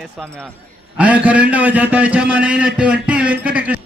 ఆంజనేయ స్వామి. ఆ యొక్క రెండవ జత యజమానైనటువంటి వెంకటకృష్ణ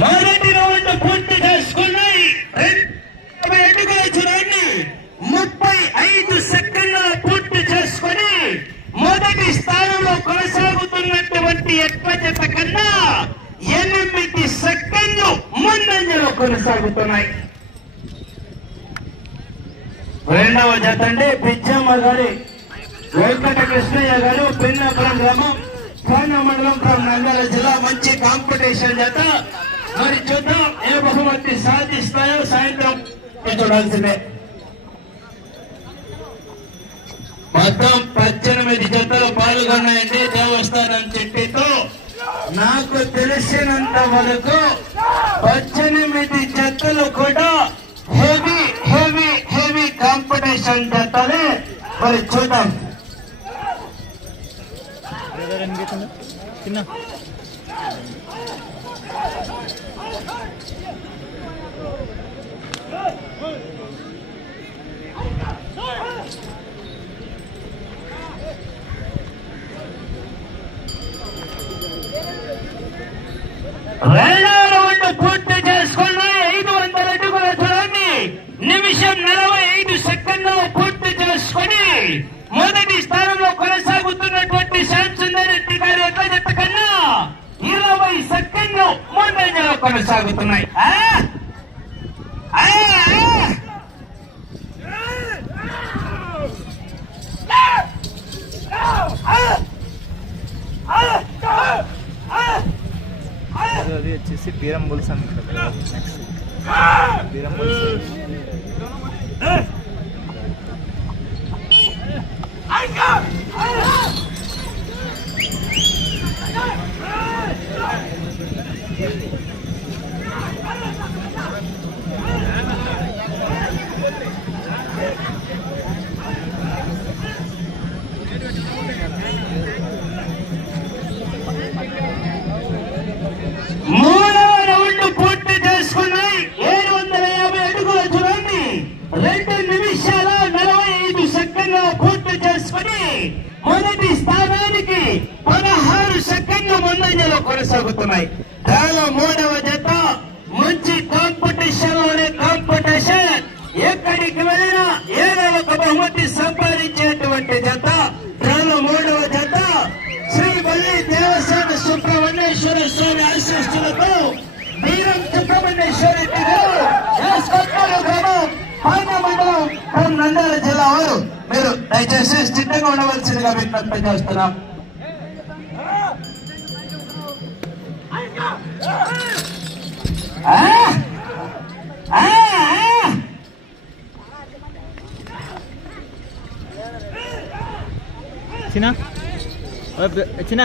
మొదటి రౌండ్ పూర్తి చేసుకున్నాయి. యాభై అడుగుల ముప్పై ఐదు సెకండ్ల పూర్తి చేసుకొని మొదటి స్థానంలో కొనసాగుతున్నటువంటి ఎక్కువ జత కన్నా ఎనిమిది సెకండ్లు ముందంజలో కొనసాగుతున్నాయి. రెండవ జత అంటే పిచ్చమ్మ గారి వెంకట కృష్ణయ్య గారు పిన్నపురం గ్రామం కోన మండలం ఫ్రం నంద్యాల జిల్లా. మంచి కాంపిటీషన్ జత. మరి చూద్దాం ఏ బహుమతి సాధిస్తాయో సాయంత్రం చూడాల్సిందే. మొత్తం పద్దెనిమిది జతలు పాల్గొన్నాయండి దేవస్థానం చిట్టితో. నాకు తెలిసినంత వరకు పద్దెనిమిది జతలు కూడా హెవీ కాంపిటీషన్ జతలే మరి చూద్దాం చిన్న రెండవ రౌండ్ పూర్తి చేసుకున్న ఐదు వందల అడుగుల దూరాన్ని నిమిషం నలభై ఐదు సెకండ్లు పూర్తి చేసుకొని మొదటి స్థానంలో కొనసాగుతున్నటువంటి శ్యామ్ సుందర్ రెడ్డి గారి యొక్క జత కన్నా ఇరవై సెకండ్లు ముందంజలో కొనసాగుతున్నాయి ఆ? ఆ, ఆ. అది వచ్చేసి బీరం బుల్స్ అనుకుంటా నెక్స్ట్ బీరం బుల్స్ ఉండవలసిందిగా విజ్ఞప్తి చేస్తున్నాం? చిన్న. చిన్న.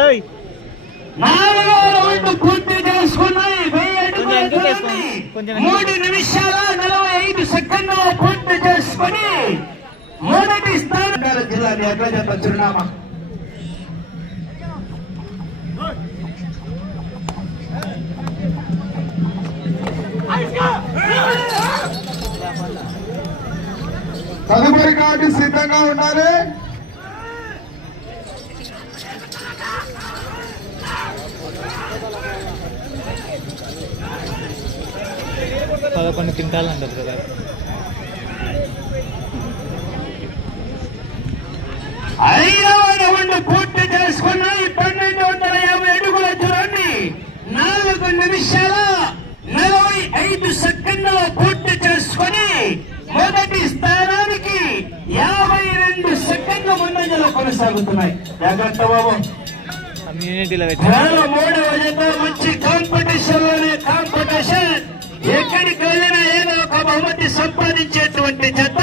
ఏయ్. పూర్తి చేసుకున్నాయి. కొంచెం వెనక్కి మూడు నిమిషాల నలభై ఐదు సెకండ్లు పూర్తి చేసుకుని మొదటి స్థానం ఎక్కడ జత చిరునామా. తదుపరి కార్డు సిద్ధంగా ఉండాలి. పదకొండు క్వింటాలు అంటారు కదా. ఐదవ రౌండ్ పూర్తి చేసుకున్నాయి పన్నెండు వందల యాభై అడుగుల దూరాన్ని నాలుగు నిమిషాల నలభై ఐదు సెకండ్ల పూర్తి చేసుకొని మొదటి స్థానానికి యాభై రెండు సెకండ్ల ముందంజలో కొనసాగుతున్నాయి. జాగ్రత్త బాబు. మూడవ జత మంచి కాంపిటీషన్లోనే కాంపిటీషన్. ఎక్కడికి వెళ్ళినా ఏదో ఒక బహుమతి సంపాదించేటువంటి జత.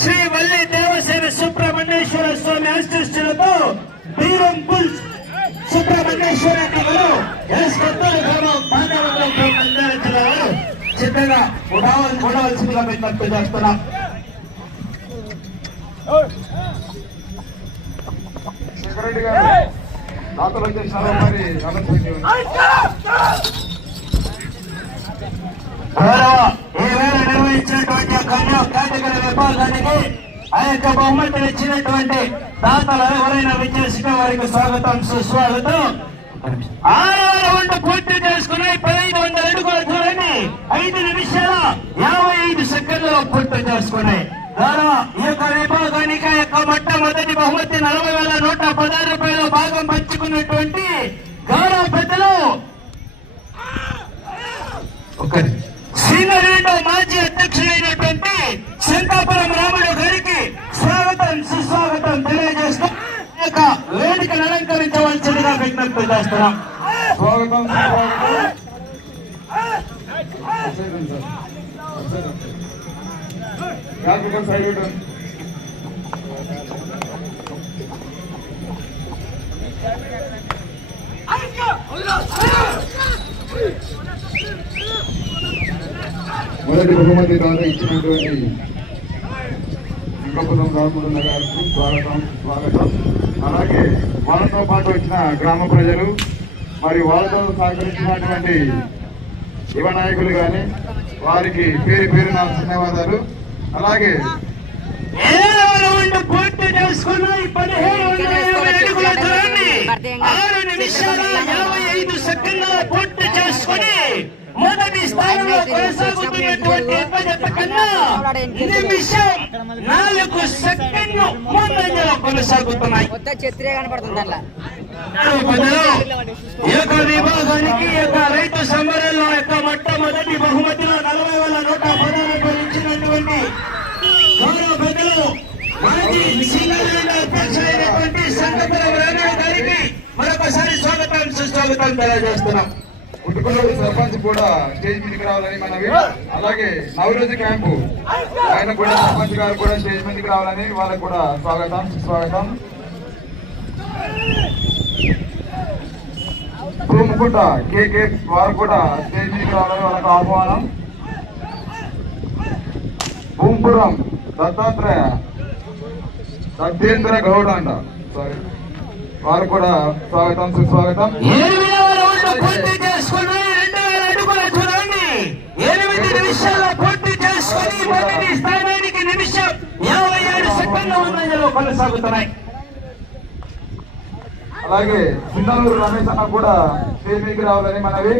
శ్రీ వల్లి దేవ సుబ్రహ్మణ్యేశ్వర గారు ఎస్ కొత్తూరు గ్రామం పాండవంలో సిద్ధంగా చేస్తున్నాం. గారు మరి ఈ వేళ నిర్వహించినటువంటి విభాగానికి ఆ యొక్క బహుమతిని ఇచ్చినటువంటి దాతలు ఎవరైనా విచ్చేసిన వారికి స్వాగతం సుస్వాగతం. ఆరు వంట పూర్తి చేసుకుని పదహైదు వందల అడుగులు చూడండి ఐదు నిమిషాల యాభై ఐదు సెకండ్లలో పూర్తి చేసుకున్నాయి గౌరవ ఈ యొక్క విభాగానికి యొక్క మొట్టమొదటి బహుమతి నలభై వేల నూట పదహారు రూపాయల భాగం పంచుకున్నటువంటి గౌరవ పెద్దలు. ఒకరి శ్రీనరేంద్ర మాజీ అధ్యక్షుడైనటువంటి శంకాపురం రాముడు గారికి స్వాగతం సుస్వాగతం తెలియజేస్తూ వేదికను అలంకరించవలసిందిగా విజ్ఞప్తి చేస్తున్నాం. స్వాగతం సైడ్ పెట్టండి. మొదటి బహుమతి దాత ఇచ్చినటువంటి ఇంకొకరం రామూర్ణ గారికి స్వాగతం స్వాగతం. అలాగే వాళ్ళతో పాటు వచ్చిన గ్రామ ప్రజలు మరి వాళ్ళతో సహకరించినటువంటి యువ నాయకులు కానీ వారికి పేరు పేరు నా ధన్యవాదాలు. అలాగే పూర్తి యాభై అడుగుల దూరాన్ని ఆరు నిమిషాల యాభై ఐదు సెకండ్ల పూర్తి చేసుకుని మొదటి స్థానంలో కొనసాగుతున్నటువంటి ఇబ్బంది కన్నా నిమిషం నాలుగు సెకండ్లు ముందంజలో కొనసాగుతున్నాయి. కొత్త కనపడుతుంది అట్లా యొక్క విభాగానికి యొక్క రైతు సంబరంలో యొక్క మొట్టమొదటి బహుమతిలో నలభై వేల నూట పదహారు ఇచ్చినటువంటి గౌరవ పెద్దలు మాజీ సీనియర్ అధ్యక్షులైనటువంటి సంగతుల రాణారావు గారికి మరొకసారి స్వాగతం సుస్వాగతం తెలియజేస్తున్నాం. పుట్టుకూరు సర్పంచ్ కూడా స్టేజ్ మీదకి రావాలని మనవి అలాగే నవరోజు క్యాంపు. ఆయన కూడా సర్పంచ్ గారు కూడా స్టేజ్ మీదకి రావాలని వాళ్ళకు కూడా స్వాగతం సుస్వాగతం. భూముకుంట కేకే వారు కూడా స్టేజ్ మీదకి రావాలని వాళ్ళకు ఆహ్వానం. భూంపురం దత్తాత్రేయ సత్యేంద్ర గౌడ అంట. సారీ వారు కూడా స్వాగతం సుస్వాగతం. అలాగే సింధనూరు రమేష్ అన్న కూడా స్టేజ్ మీదకి రావాలని మనవి.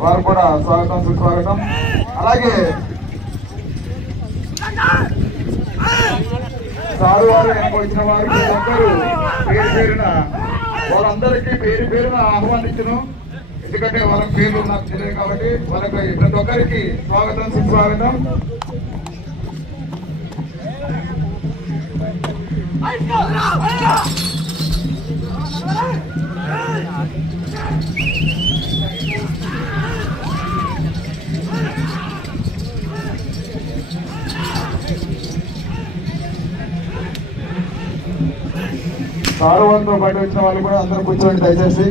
వారు కూడా స్వాగతం సుస్వాగతం. అలాగే సారువారు వారు వారు అందరూ పేరు పేరున వాళ్ళందరికీ పేరు పేరున ఆహ్వానించను. ఎందుకంటే వాళ్ళ పేర్లు నాకు తెలియదు కాబట్టి వాళ్ళకి ప్రతి ఒక్కరికి స్వాగతం సుస్వాగతం. సారు వాళ్ళతో పాటు వచ్చిన వాళ్ళు కూడా అందరూ కూర్చోండి దయచేసి.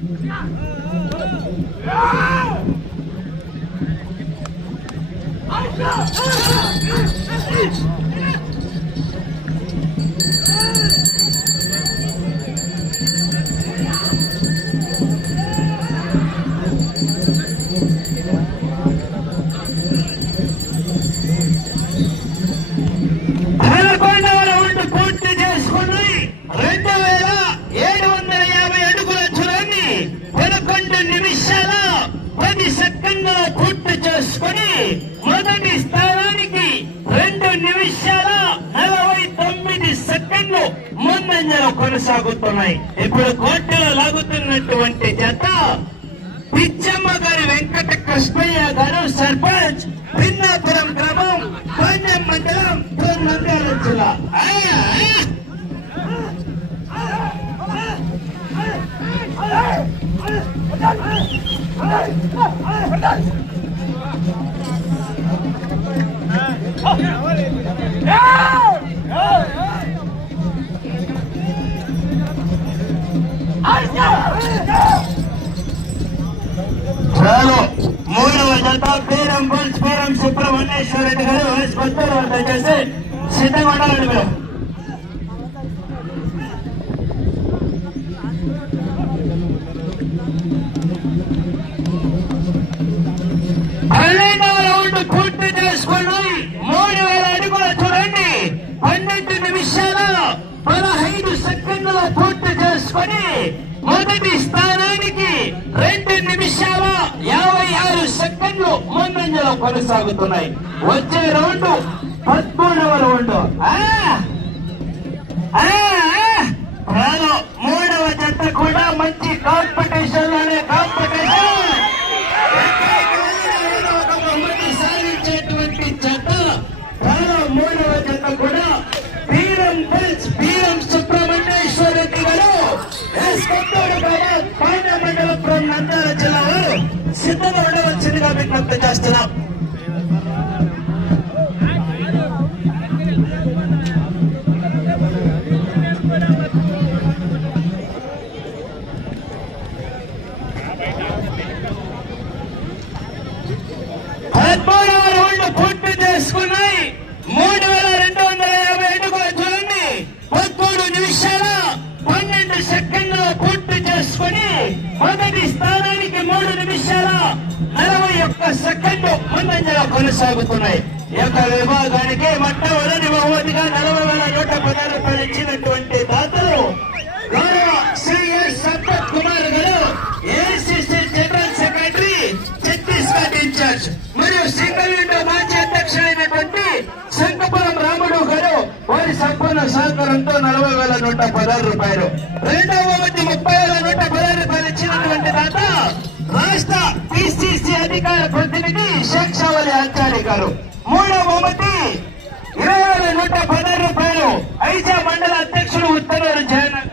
పదకొండవ ముందంజలో కొనసాగుతున్నాయి. ఇప్పుడు కోర్టులో లాగుతున్నటువంటి జత పిచ్చమ్మ గారి వెంకట కృష్ణయ్య గారు సర్పంచ్ భిన్నాపురం గ్రామం పాండ్యం మండలం నంద్యాల జిల్లా. Yeah! చాలు. మూడవ జత పేరం బుల్స్ పేరం సుబ్రహ్మణ్యేశ్వర రెడ్డి గారు వయసు కొత్తూరు వద్ద సిద్ధంగా ఉండాలండి పూర్తి మూడు వేల అడుగుల చూడండి. పన్నెండు నిమిషాల పదహైదు సెకండ్ల పూర్తి చేసుకుని మొదటి స్థానానికి రెండు నిమిషాల యాభై ఆరు సెకండ్లు ముందంజలో కొనసాగుతున్నాయి. వచ్చే రౌండ్ పద్మూడవ రౌండ్. మూడవ జత కూడా మంచి కాంపిటీషన్లోనే కాంపిటీషన్ సిద్ధంగా ఉండవలసిందిగా విజ్ఞప్తి చేస్తున్నాం పదమూడవ నలభై ఒక్క సెకండ్ ముందంజలో కొనసాగుతున్నాయి. ఈ యొక్క విభాగానికి మొట్టమొదటి బహుమతిగా నలభై వేల నూట పదహారు రూపాయలు ఇచ్చినటువంటి దాతలు గౌరవ శ్రీ సంపత్ కుమార్ గారు ACC general secretary Chhattisgarh in charge మరియు సింగల్ విండో మాజీ అధ్యక్షుడైనటువంటి శంకపురం రాముడు గారు వారి సంపూర్ణ సహకారంతో నలభై వేల నూట పదహారు రూపాయలు. రెండవ బహుమతి ముప్పై వేల నూట అధికార ప్రతినిధి షేక్ షావలి ఆచార్య గారు. మూడవ బహుమతి ఇరవై వేల నూట పదహారు రూపాయలు. ఐజా మండల అధ్యక్షుడు ఉత్తర్వులు జగన్.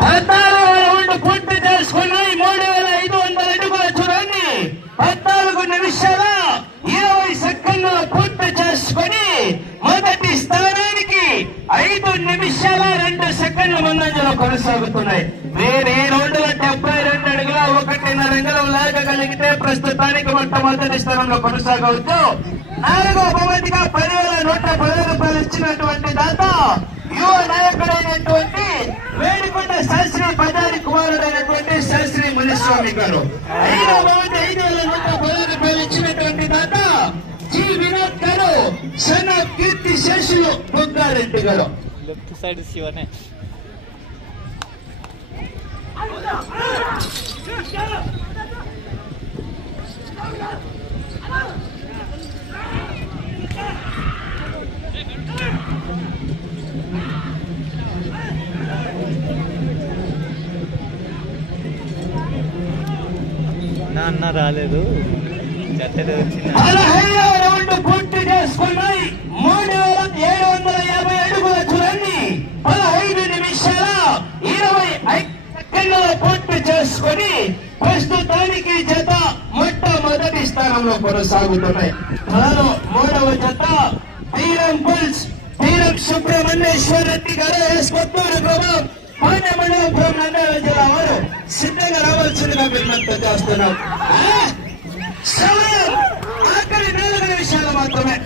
పద్నాలుగు రౌండ్ పూర్తి చేసుకున్నాయి. మూడు వేల ఐదు వందల అడుగుల చూడండి పద్నాలుగు నిమిషాల ఇరవై సెకండ్ల పూర్తి చేసుకుని మొదటి స్థానానికి ఐదు నిమిషాల రెండు సెకండ్ల ముందంజలో కొనసాగుతున్నాయి. వేరే రెండు డెబ్బై రెండు అడుగుల ఒకటిన్నర రంగులు లాగగలిగితే ప్రస్తుతానికి మొట్టమొదటి స్థానంలో కొనసాగవచ్చు. నాలుగో బహుమతిగా పదివేల నూట పది రూపాయలు ఇచ్చినటువంటి దాత యువ నాయకుడైనటువంటి వేడుకొండ శాస్త్రి పదారి కుమారుడైనటువంటి శాస్త్రి మునిస్వామి గారు. ఐదో బహుమతి ఐదు బుద్ధారెడ్డి గారు లెఫ్ట్ సైడ్ శివనే నా అన్న రాలేదు జట్టెలు వచ్చింది పదహైదవ రౌండ్ పూర్తి చేసుకున్నాయి మూడు వేల ఏడు వందల యాభై అడుగుల దూరాన్ని పదహైదు నిమిషాల ఇరవై ఐదు సెకండ్లలో పూర్తి చేసుకుని ప్రస్తుతానికి జత మొట్టమొదటి స్థానంలో కొనసాగుతున్నాయి. త్వరలో మూడవ జత తీరం పుల్స్ తీరం సుబ్రహ్మణ్యేశ్వర రెడ్డి గారు కొత్తూరు గ్రామం పాండ్య మండలం నంద్యాల జిల్లా వారు సిద్ధంగా రావాల్సిందిగా విజ్ఞప్తి చేస్తున్నాం. ఆ! సమయం ఆఖరి నాలుగు నిమిషాలు మాత్రమే.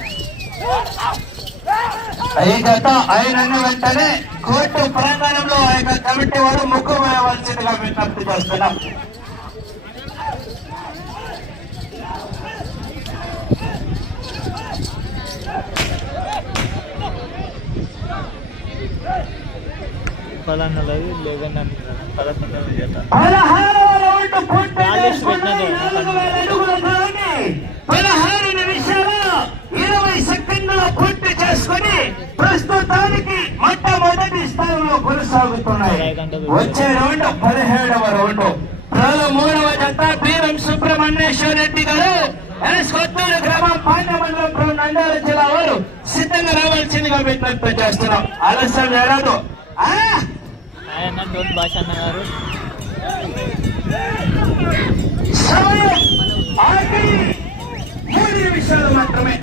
ఈ గత అయిన వెంటనే కోర్టు ప్రాంగణంలో ఆ యొక్క కమిటీ వారు ముక్కు వేయవలసిందిగా విజ్ఞప్తి చేస్తున్నాం. లేదని పదకొండవ జత. పదహారు నిమిషాల ఇరవై సెకండ్ల పూర్తి చేసుకొని ప్రస్తుతానికి మొట్టమొదటి స్థానంలో కొనసాగుతున్నాయి. వచ్చే రౌండ్ పదిహేడవ రౌండ్. మూడవ జత బీరం సుబ్రహ్మణ్యేశ్వర రెడ్డి గారు ఎస్ కొత్తూరు గ్రామం నంద్యాల జిల్లా వారు సిద్ధంగా రావాల్సిందిగా విజ్ఞప్తి చేస్తున్నాం. ఆలస్యం జరగదు గారు. సమయం ఆఖరి మూడు నిమిషాలు మాత్రమే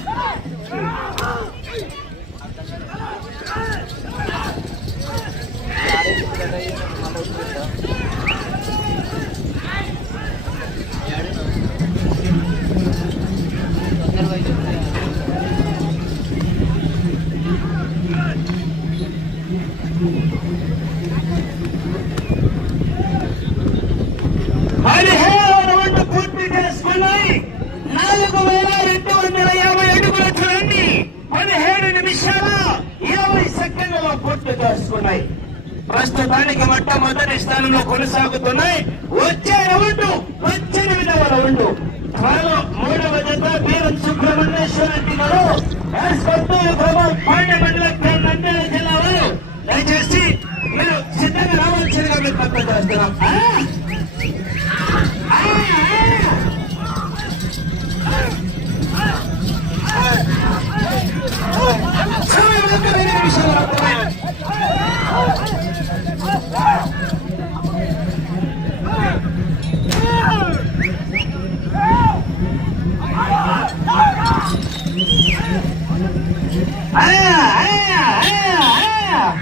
పదిహేడవ రౌండ్ పూర్తి చేసుకున్నాయి నాలుగు వేల రెండు వందల యాభై అడుగుల దూరాన్ని పదిహేడు నిమిషాల ఇరవై సెకండ్లలో పూర్తి చేసుకున్నాయి ప్రస్తుతానికి మొట్టమొదటి స్థానంలో కొనసాగుతున్నాయి వచ్చే రౌండ్ పద్దెనిమిదవ రౌండ్ త్వరలో మూడవ జత వీరం సుబ్రహ్మణ్యేశ్వర పాండ్య మండలం నంద్యాల జిల్లా వారు దయచేసి మీరు సిద్ధంగా రావాల్సిందిగా మీరు తప్ప చేస్తున్నాం సమయం రెండు నిమిషాలు మాత్రమే. ఆ, ఆ, ఆ, ఆ.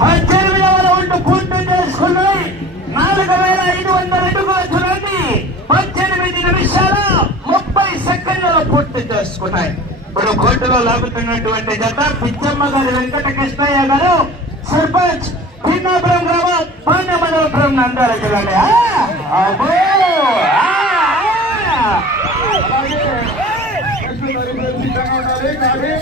పద్దెనిమిదవ రౌండ్ పూర్తి చేసుకున్నాయి నాలుగు వేల ఐదు వందల అడుగుల దూరాన్ని పద్దెనిమిది నిమిషాల ముప్పై పూర్తి చేసుకున్నాయి ఇప్పుడు కోర్టులో లాగుతున్నటువంటి జత పిచ్చమ్మ గారి వెంకట కృష్ణయ్య గారు సర్పంచ్ పిన్నాపురం గ్రామం పాండ్యమండలపురం నంద్యాల జిల్లానే కానీ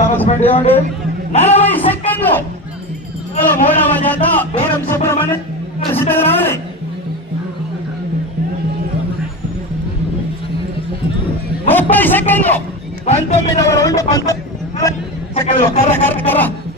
అనౌన్స్మెంట్ ఏమండి? నలభై సెకండ్లు. మూడవ జత వీరం సుబ్రహ్మణ్యం. సిద్ధంగా రావాలి. ముప్పై సెకండ్లు. పంతొమ్మిదవ రౌండ్ పంతొమ్మిది సెకండ్లు. కర్ర కర్ర కర్ర.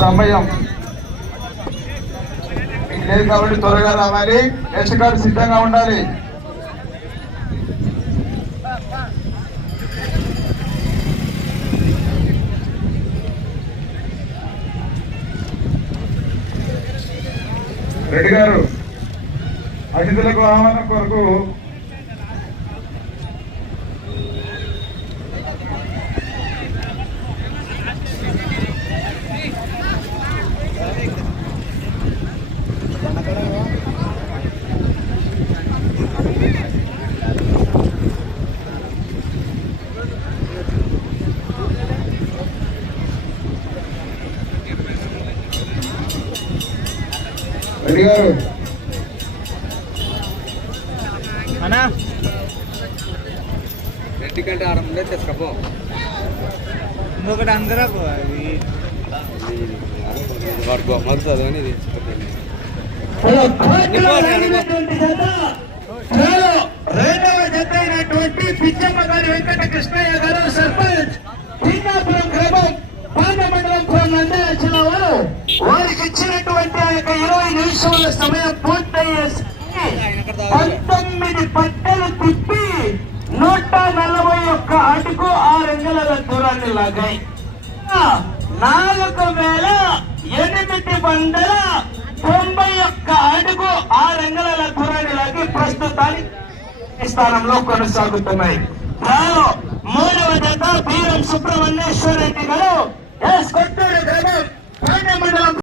సమయం. లేదు కాబట్టి త్వరగా రావాలి. యశకాడు సిద్ధంగా ఉండాలి. రెడ్డి గారు అతిథులకు ఆహ్వానం కొరకు రెడ్డి గారు అన్నా రెడ్డి కంటే ఆడ ముందే తెచ్చుకపో ఇంకొకటి అందరూ అది వాడు బొమ్మలు చదవని తెచ్చిపోతుంది హలో, కోర్టులో లాగినటువంటి జత త్వరలో రెండవ జత అయినటువంటి పిచ్చమ్మ గారి వెంకట కృష్ణయ్య గారు సర్పంచ్ టీకాపురం గ్రామం పాండ మండలం ఫ్రం వారు వారికి ఇచ్చినటువంటి ఆ యొక్క ఇరవై నిమిషముల సమయం పూర్తయ్యే పంతొమ్మిది పట్టలు తిప్పి నూట నలభై ఒక్క అటుకు ఆరు అంగుళాల దూరాన్ని లాగాయి నాలుగు వేల ఎనిమిది వందల తొంభై ఒక్క అడుగు ఆరు అంగుళాల దూరాన్ని ప్రస్తుతానికి స్థానంలో కొనసాగుతున్నాయి. దానిలో మూడవ జత బీరం సుబ్రహ్మణ్యేశ్వర రెడ్డి గారు. ఎస్ కొత్తూరు గ్రామం పాండ్య మండలం